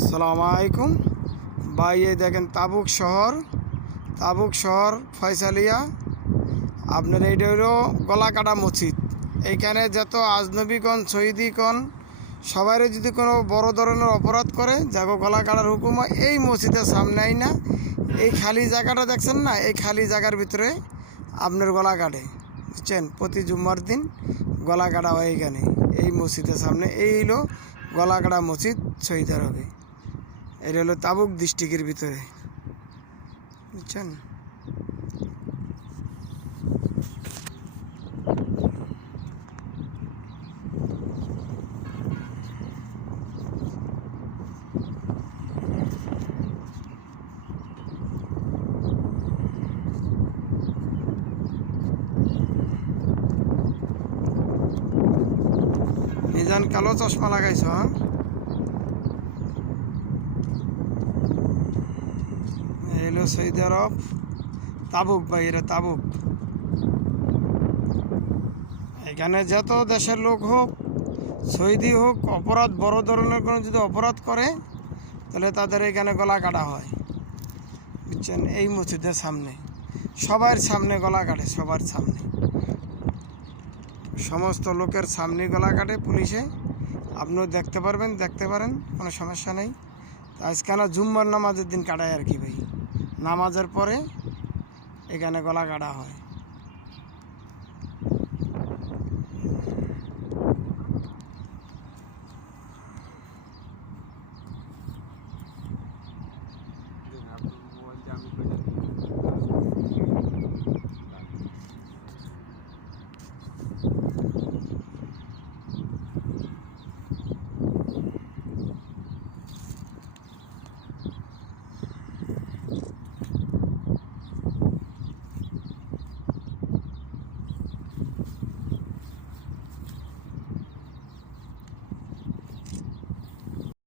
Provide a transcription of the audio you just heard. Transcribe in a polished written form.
আসসালামু আলাইকুম ভাই, এই দেখেন তাবুক শহর ফয়সালিয়া। আপনার এইটা হলো গলাকাটা মসজিদ। এইখানে যত আজনবীগণ শহীদিগণ সবাই যদি কোনো বড় ধরনের অপরাধ করে যাকে গলা কাটার হুকুম হয়, এই মসজিদের সামনে আই না, এই খালি জায়গাটা দেখছেন না, এই খালি জায়গার ভিতরে আপনার গলা কাটে, বুঝছেন? প্রতি জুম্মার দিন গলা কাটা হয় এখানে এই মসজিদের সামনে। এই হলো গলাকাটা মসজিদ শহীদের হবে। এটা হলো তাবুক ডিস্ট্রিক্টের ভিতরে, বুঝছেন? নিজান কালো চশমা লাগাইছ? হ্যাঁ, এলো সৌদি আরব তাবুক ভাই, এটা তাবুক। এখানে যত দেশের লোক হোক, সৌদি হোক, অপরাধ বড় ধরনের কোনো যদি অপরাধ করে তাহলে তাদের এখানে গলা কাটা হয়, বুঝছেন? এই মসজিদের সামনে সবার সামনে গলা কাটে, সবার সামনে, সমস্ত লোকের সামনে গলা কাটে পুলিশে। আপনিও দেখতে পারেন, কোনো সমস্যা নেই। আজকাল জুম্মার নামাজের দিন কাটায় আর কি ভাই, নামাজের পরে এখানে গলা কাটা হয়।